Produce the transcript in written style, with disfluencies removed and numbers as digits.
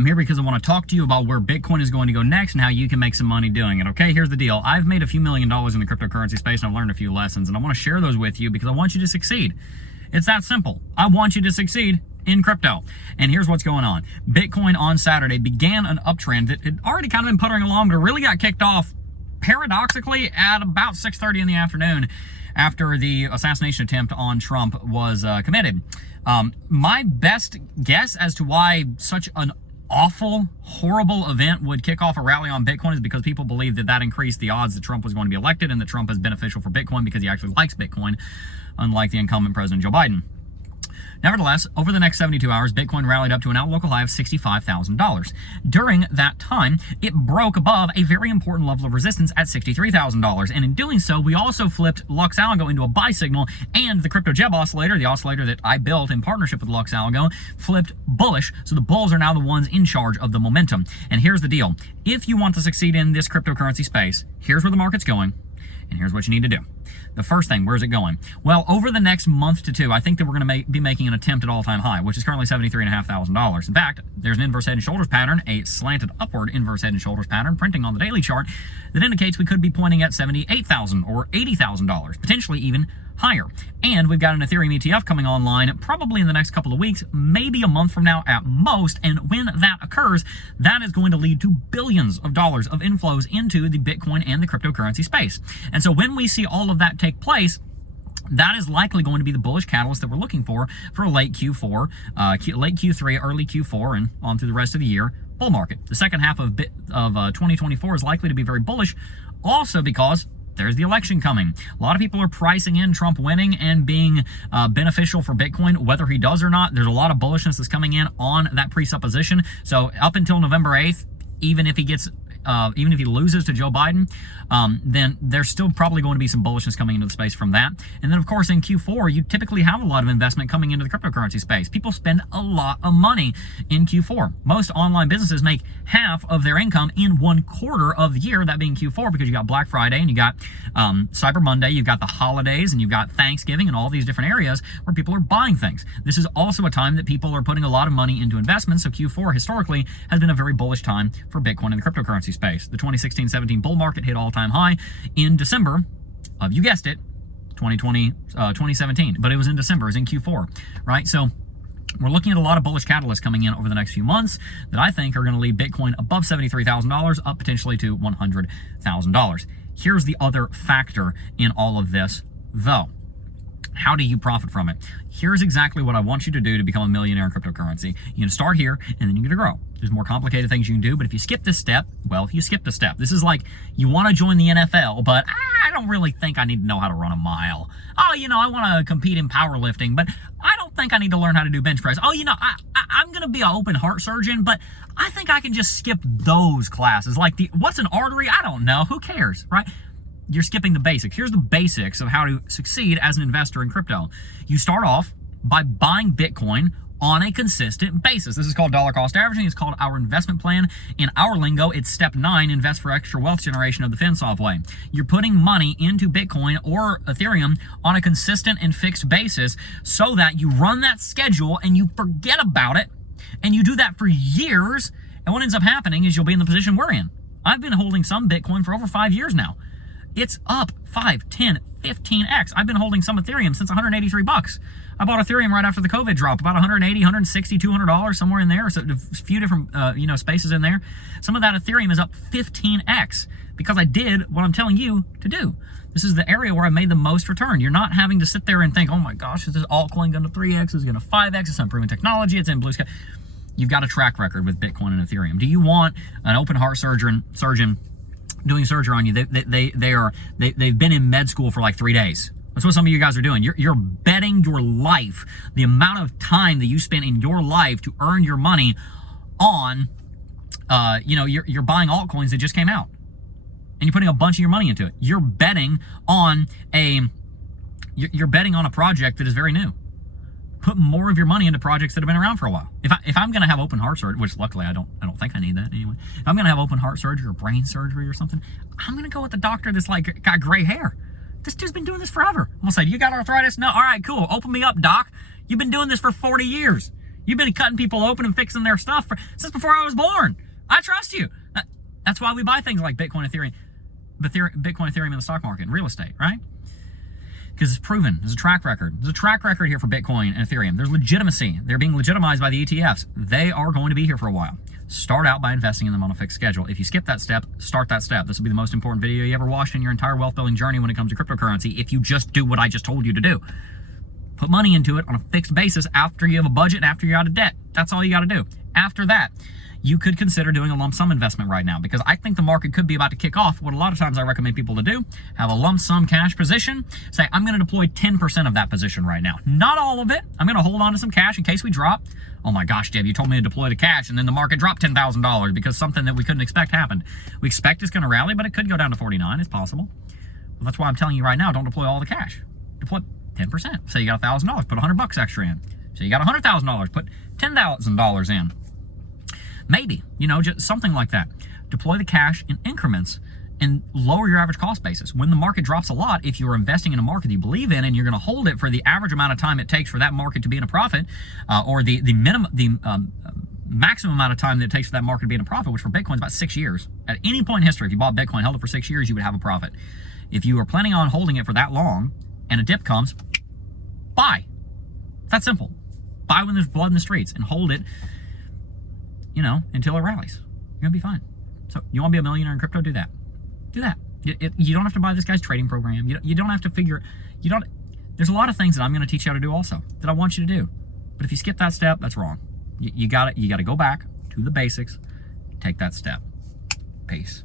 I'm here because I want to talk to you about where Bitcoin is going to go next and how you can make some money doing it, okay? Here's the deal. I've made a few $1 million in the cryptocurrency space, and I've learned a few lessons, and I want to share those with you because I want you to succeed. It's that simple. I want you to succeed in crypto. And here's what's going on. Bitcoin on Saturday began an uptrend that had already kind of been puttering along, but it really got kicked off paradoxically at about 6:30 in the afternoon after the assassination attempt on Trump was committed. My best guess as to why such an awful, horrible event would kick off a rally on Bitcoin is because people believe that that increased the odds that Trump was going to be elected and that Trump is beneficial for Bitcoin because he actually likes Bitcoin, unlike the incumbent President Joe Biden. Nevertheless, over the next 72 hours, Bitcoin rallied up to an out-local high of $65,000. During that time, it broke above a very important level of resistance at $63,000. And in doing so, we also flipped Lux Algo into a buy signal, and the Crypto Jeb oscillator, the oscillator that I built in partnership with Lux Algo, flipped bullish. So the bulls are now the ones in charge of the momentum. And here's the deal. If you want to succeed in this cryptocurrency space, here's where the market's going, and here's what you need to do. The first thing, where's it going? Well, over the next month to two, I think that we're going to be making an attempt at all-time high, which is currently $73,500. In fact, there's an inverse head and shoulders pattern, a slanted upward inverse head and shoulders pattern printing on the daily chart that indicates we could be pointing at $78,000 or $80,000, potentially even higher. And we've got an Ethereum ETF coming online probably in the next couple of weeks, maybe a month from now at most. And when that occurs, that is going to lead to billions of dollars of inflows into the Bitcoin and the cryptocurrency space. And so when we see all of that take place, that is likely going to be the bullish catalyst that we're looking for late Q4, late Q3, early Q4, and on through the rest of the year bull market. The second half of 2024 is likely to be very bullish, also because there's the election coming. A lot of people are pricing in Trump winning and being beneficial for Bitcoin, whether he does or not. There's a lot of bullishness that's coming in on that presupposition. So up until November 8th, even if he loses to Joe Biden, then there's still probably going to be some bullishness coming into the space from that. And then, of course, in Q4, you typically have a lot of investment coming into the cryptocurrency space. People spend a lot of money in Q4. Most online businesses make half of their income in 1 quarter of the year, that being Q4, because you got Black Friday and you got Cyber Monday, you've got the holidays, and you've got Thanksgiving and all these different areas where people are buying things. This is also a time that people are putting a lot of money into investments. So Q4 historically has been a very bullish time for Bitcoin and the cryptocurrency space. The 2016-17 bull market hit all-time high in December of, you guessed it, 2017, but it was in December, it was in Q4, right? So we're looking at a lot of bullish catalysts coming in over the next few months that I think are going to lead Bitcoin above $73,000, up potentially to $100,000. Here's the other factor in all of this, though. How do you profit from it? Here's exactly what I want you to do to become a millionaire in cryptocurrency. You're going to start here, and then you're going to grow. There's more complicated things you can do, but if you skip this step, well, you skip the step. This is like you want to join the NFL, but I don't really think I need to know how to run a mile. Oh, I want to compete in powerlifting, but I don't think I need to learn how to do bench press. Oh, I'm going to be an open heart surgeon, but I think I can just skip those classes. Like, what's an artery? I don't know. Who cares, right? You're skipping the basics. Here's the basics of how to succeed as an investor in crypto. You start off by buying Bitcoin on a consistent basis. This is called dollar cost averaging. It's called our investment plan. In our lingo, it's step 9, invest for extra wealth generation of the FinSoft way. You're putting money into Bitcoin or Ethereum on a consistent and fixed basis so that you run that schedule and you forget about it, and you do that for years, and what ends up happening is you'll be in the position we're in. I've been holding some Bitcoin for over 5 years now. It's up 5, 10, 15x. I've been holding some Ethereum since $183. I bought Ethereum right after the COVID drop, about $180, $160, $200, somewhere in there. So a few different spaces in there. Some of that Ethereum is up 15x because I did what I'm telling you to do. This is the area where I made the most return. You're not having to sit there and think, oh my gosh, is this altcoin going to 3x? Is it going to 5x? It's improving technology. It's in blue sky. You've got a track record with Bitcoin and Ethereum. Do you want an open heart surgeon doing surgery on you? They've been in med school for like 3 days. That's what some of you guys are doing. You're betting your life, the amount of time that you spent in your life to earn your money on, you're buying altcoins that just came out, and you're putting a bunch of your money into it. You're betting on a project that is very new. Put more of your money into projects that have been around for a while. If I'm going to have open heart surgery, which luckily I don't think I need that anyway. If I'm going to have open heart surgery or brain surgery or something, I'm going to go with the doctor that's like got gray hair. This dude's been doing this forever. I'm going to say, you got arthritis? No? All right, cool. Open me up, doc. You've been doing this for 40 years. You've been cutting people open and fixing their stuff since before I was born. I trust you. That's why we buy things like Bitcoin, Ethereum, in the stock market and real estate, right? Because it's proven. There's a track record. There's a track record here for Bitcoin and Ethereum. There's legitimacy. They're being legitimized by the ETFs. They are going to be here for a while. Start out by investing in them on a fixed schedule. If you skip that step, start that step. This will be the most important video you ever watched in your entire wealth building journey when it comes to cryptocurrency, if you just do what I just told you to do. Put money into it on a fixed basis after you have a budget and after you're out of debt. That's all you got to do. After that, you could consider doing a lump sum investment right now, because I think the market could be about to kick off. What a lot of times I recommend people to do, have a lump sum cash position, say, I'm going to deploy 10% of that position right now. Not all of it. I'm going to hold on to some cash in case we drop. Oh my gosh, Deb, you told me to deploy the cash and then the market dropped $10,000 because something that we couldn't expect happened. We expect it's going to rally, but it could go down to 49. It's possible. Well, that's why I'm telling you right now, don't deploy all the cash. Deploy 10%. Say you got $1,000, put $100 extra in. Say you got $100,000, put $10,000 in. Maybe, just something like that. Deploy the cash in increments and lower your average cost basis. When the market drops a lot, if you're investing in a market you believe in and you're going to hold it for the average amount of time it takes for that market to be in a profit, or the maximum amount of time that it takes for that market to be in a profit, which for Bitcoin is about 6 years. At any point in history, if you bought Bitcoin, held it for 6 years, you would have a profit. If you are planning on holding it for that long and a dip comes, buy. That's simple. Buy when there's blood in the streets and hold it, until it rallies. You're gonna be fine. So you want to be a millionaire in crypto? Do that. Do that. You don't have to buy this guy's trading program. You don't have to figure. There's a lot of things that I'm going to teach you how to do also that I want you to do. But if you skip that step, that's wrong. You got to go back to the basics. Take that step. Peace.